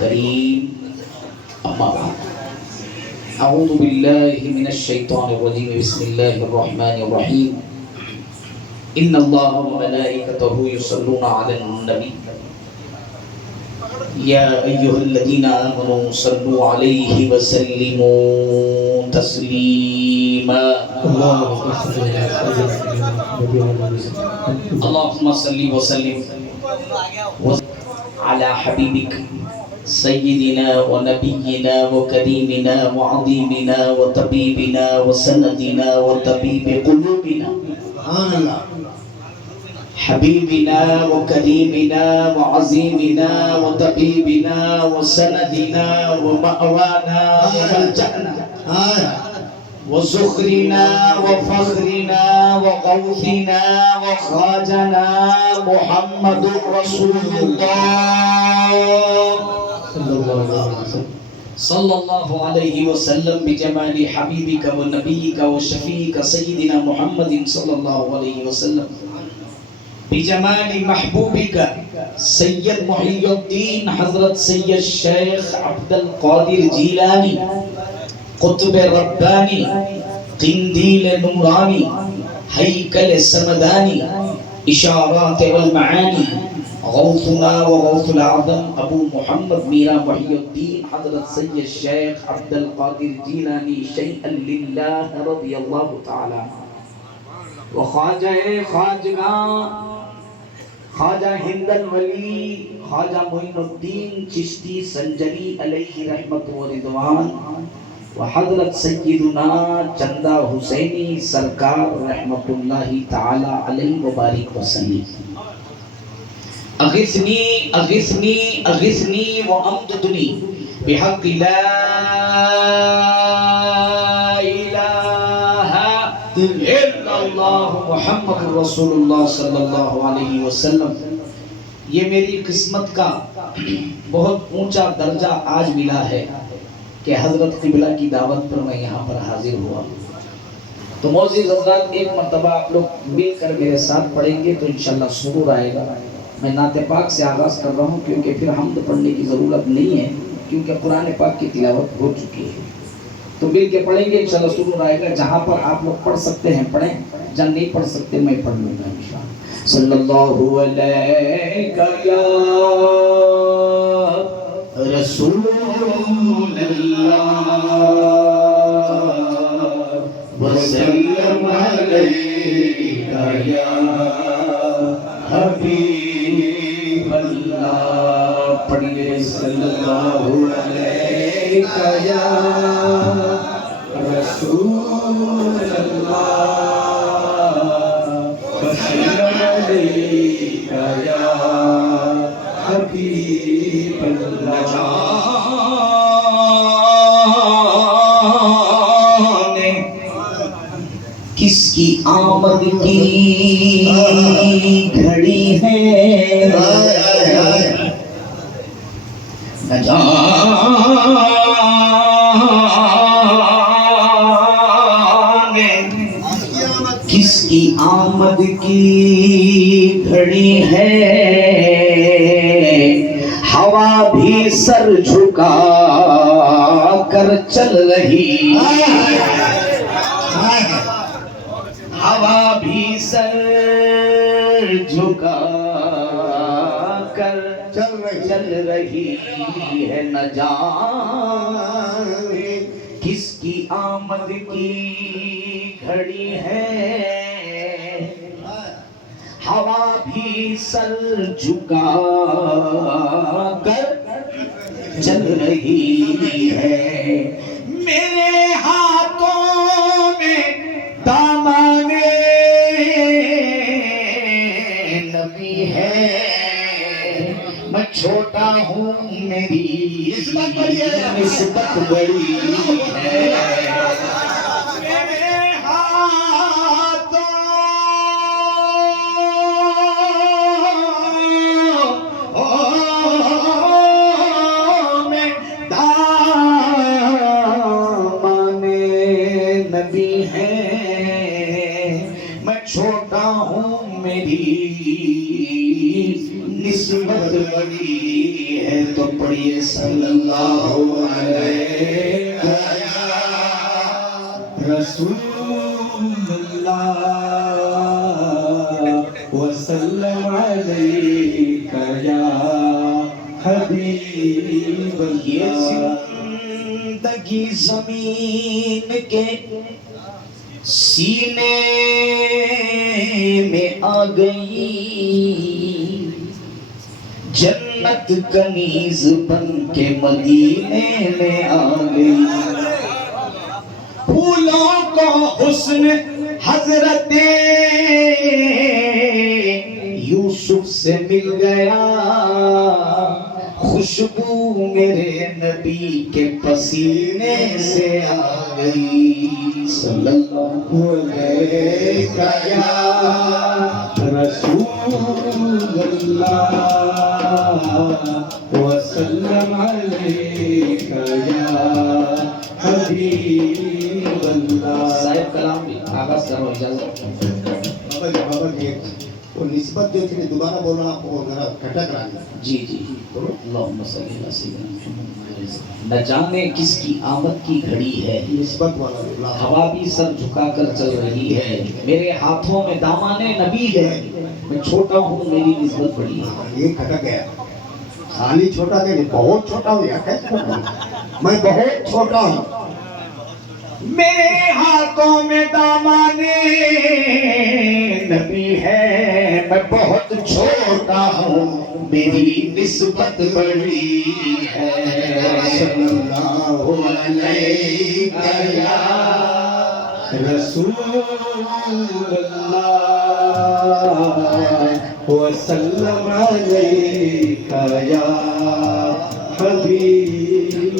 करीम अम्मा बाद अऊज़ु बिल्लाहि मिनश शैतानिर रजीम बिस्मिल्लाहिर रहमानिर रहीम इन्नल्लाह व मलाइकतहु युसल्लूना अलन नबी या अय्युहल्लज़ीना आमनू सल्लु अलैहि व सल्लिमू तस्लीमा अल्लाहुम्मा सल्लि व सल्लिम अला हबीबिक सय्यिदिना व नबिय्यिना व करीमिना व अज़ीमिना व तबीबिना व सनदिना व तबीबि क़ुलूबिना हबीबिना व करीमिना व अज़ीमिना व तबीबिना व सनदिना व मअवाना व मलजअना व ज़ुख़रिना व फ़ख़रिना व ग़ौसिना व ख़ाजना मुहम्मदुर रसूलुल्लाह सल्लल्लाहु अलैहि वसल्लम बिजमाली हबीबिका व नबिय्यिका व शफीका सय्यिदिना मुहम्मदिन सल्लल्लाहु अलैहि वसल्लम बिजमाली महबूबिका सय्यद मुहियुद्दीन हज़रत सय्यद शेख अब्दुल क़ादिर जीलानी कुतुब रब्बानी क़िंदील नूरानी हैकल समदानी इशारात वल मानी गौसुना व गौसुल आज़म अबू मुहम्मद मीरा मुहियुद्दीन हज़रत सय्यद शेख अब्दुल क़ादिर जीलानी शैअन लिल्लाह रज़ियल्लाहु तआला व ख्वाजा ख्वाजगां ख्वाजा हिंदल वली ख्वाजा मोइनुद्दीन चिश्ती संजरी अलैहि रहमत व रिज़वान व हज़रत सय्यदुना चंदा हुसैनी सरकार रहमतुल्लाहि तआला अलैहि व बारिक वसल्लम अगिस्नी अगिस्नी अगिस्नी व अमददनी बिहक़्क़ि ला इलाहा इल्लल्लाह मुहम्मदुर रसूलुल्लाह सल्लल्लाहु अलैहि वसल्लम। ये मेरी किस्मत का बहुत ऊंचा दर्जा आज मिला है कि हजरत क़िबला की दावत पर मैं यहाँ पर हाजिर हुआ। तो मोअज़्ज़िज़ हज़रात, एक मर्तबा आप लोग मिलकर मेरे साथ पढ़ेंगे तो इंशाअल्लाह सुरूर आएगा। मैं नाते पाक से आगाज़ कर रहा हूँ क्योंकि फिर हम्द पढ़ने की ज़रूरत नहीं है, क्योंकि कुरान पाक की तिलावत हो चुकी है। तो मिल के पढ़ेंगे इंशाअल्लाह सुरूर आएगा। जहाँ पर आप लोग पढ़ सकते हैं पढ़ें, जहाँ नहीं पढ़ सकते मैं पढ़ लूँगा इंशाअल्लाह। सल्लल्लाहु अलैका या रसूलल्लाह वसल्लम अलैका या हबीबल्लाह। पढ़िए सल्लल्लाहु अलैका या रसूलल्लाह वसल्लम अलैका या हबीबल्लाह। किसकी आमद की घड़ी है न जाने किसकी आमद की घड़ी है। हवा भी सर झुका कर चल रही, हवा भी सर झुका कर चल रही है। न जाने किसकी आमद की घड़ी है। हवा भी सर झुका कर चल रही है। मेरे हाथों में दामने नबी है। मैं छोटा हूँ मेरी निस्बत बड़ी है। मेरे हाथों में दामने नबी है। मैं छोटा हूँ मेरी निस्बत बड़ी है। तो पढ़ी पढ़िए सल्लल्लाहु अलैहि रसूलुल्लाह वसल्लम अलैका या हबीबल्लाह। ये जिंदगी जमीन के सीने में आ गई, जन्नत कनीज बन के मदीने में आ गई। फूलों को हुस्न हजरत यूसुफ से मिल गया, खुशबू मेरे नबी के पसीने से आ गई। सल्लल्लाहु अलैहि रसूलुल्लाह वसल्लम अलैका या हबीबल्लाह। साहिब कलाम भी आगाज करो, इजाजत। बाबा जी वो निस्बत जो थी दोबारा बोलना आपको जरा खटक रहा है। जी जी अल्लाहुम्मा सल्ली अला सय्यिदिना। न जाने किसकी आमद की घड़ी है, निस्बत वाला हवा भी सर झुकाकर चल रही है। मेरे हाथों में दामाने नबी है, मैं छोटा हूँ मेरी निस्बत बड़ी है। ये खटक गया, खाली छोटा नहीं, बहुत छोटा हूँ यार, कैसे छोटा हूँ? मैं बहुत छोटा हूँ। मेरे हाथों में दामाने नबी है, मैं बहुत छोटा हूँ मेरी निस्बत बड़ी है। सल्लल्लाहु अलैहि रसूलुल्लाह वसल्लम अलैका या हबीबल्लाह।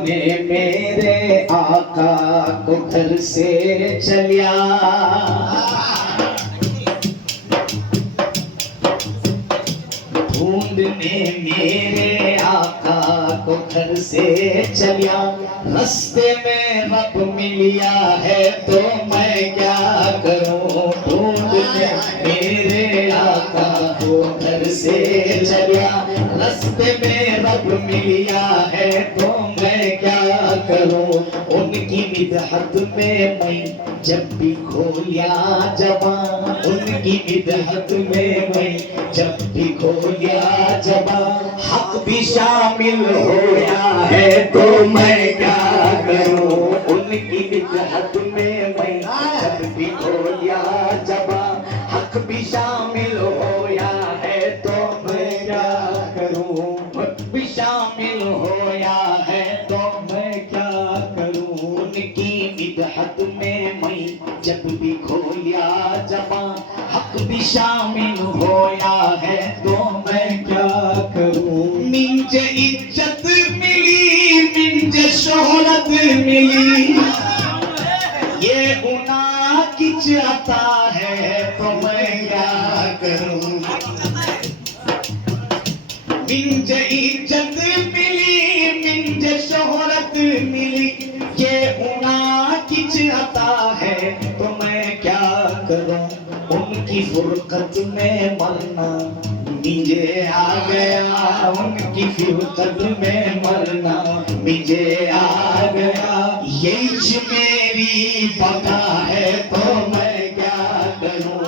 ने मेरे आका को घर से चलिया, ढूंढने मेरे आका को घर से चलिया। रास्ते में रब मिलिया है तो मैं क्या करूं, ढूंढने मेरे आका को घर से चलिया। रास्ते में रब मिलिया है तो मैं क्या करूं, उनकी मिदहत में मैं जब भी खोलिया जबान, उनकी मिदहत में मैं जब भी खोलिया जबान। हक भी शामिल होया है तो मैं क्या करूं, उनकी मिदहत में मैं जब भी खोलिया जबान। हक भी शामिल होया है तो मैं क्या करूं, हक भी शामिल होया है तो मैं क्या करूं। उनकी मिदहत में मैं जब भी खोलिया जबान। हक भी शामिल होया है तो मैं क्या करूं। मुझे इज्जत मिली, मुझे शोहरत मिली, ये गुना किच आता है तो मैं क्या करूं। मुझे इज्जत मिली, मुझे शोहरत मिली, ये गुना किच आता है तो मैं क्या करूं। उनकी फुरकत में मरना मुझे आ गया, उनकी फुरकत में मरना मुझे आ गया। यही मेरी बका है तो मैं क्या करूं,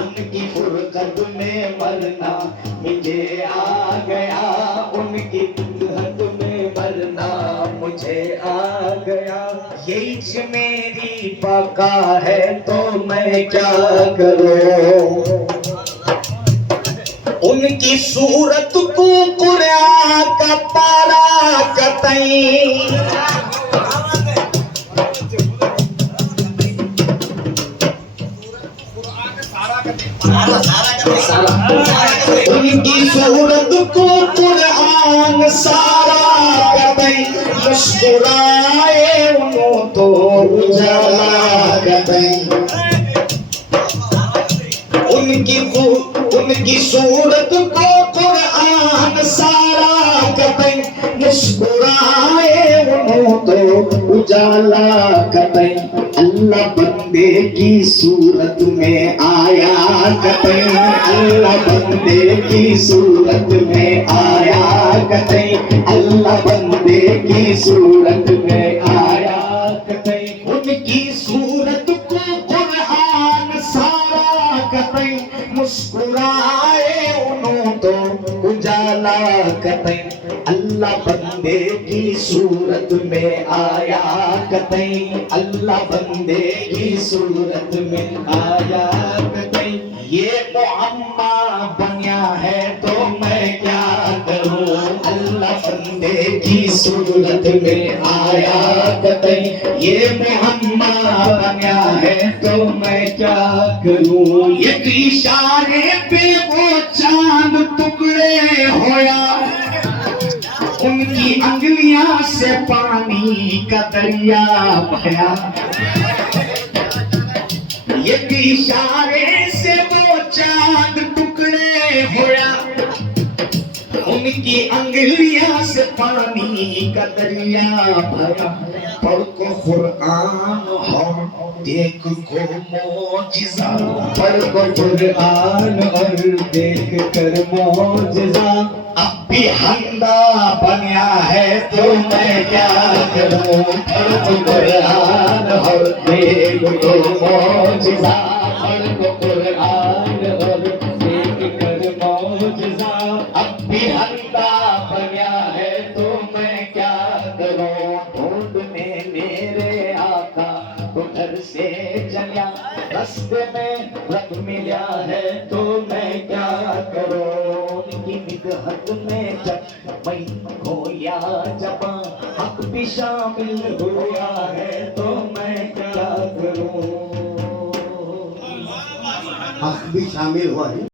उनकी फुरकत में मरना मुझे आ गया। उनकी फुरकत में मरना मुझे आ गया। यही मेरी बका है तो मैं क्या करूं। उनकी सूरत को कुरान का तारा कतई, उनकी सूरत को कुरान सारा कतई। मुस्कुराए उन्हों तो उजाला कतई। उनकी सूरत को कुरान सारा कतई। मुस्कुराए उन्हों तो उजाला कतई। अल्लाह बंदे की सूरत में आया कतई, अल्लाह बंदे की सूरत में आया कतई अल्लाह बंदे की सूरत में आया कतई उनकी सूरत को कुरान सारा कतई मुस्कुराए उन्हों तो उजाला कतई अल्लाह बंदे की सूरत में आया कतई अल्लाह बंदे की सूरत में आया कतई ये मुअम्मा बनिया है तो मैं क्या करूं अल्लाह बंदे की सूरत में आया कतई ये मुअम्मा बनिया है तो मैं क्या करूं एक इशारे पे वो चांद टुकड़े होया उनकी अंगलियां से पानी का दरिया बहया एक इशारे से वो चांद टुकड़े होया उनकी अंगलियां से पानी का दरिया भरा पढ़ को कुरान हो देख को मौजिज़ा पढ़ को कुरान और देख कर मौजिज़ा अब भी हंदा बनिया है तो मैं क्या करूं पढ़ को कुरान और देख को मौजिज़ा पढ़ को कुरान और देख कर मौजिज़ा अब भी हंदा बनिया है तो मैं क्या करूं ढूंढने मेरे आका तो घर से चलिया रास्ते में रब मिला है तो मैं क्या करूं उनकी निगहत में जब मैं खोया जब हक भी शामिल हुआ है तो मैं क्या करूं हक भी शामिल हुआ है।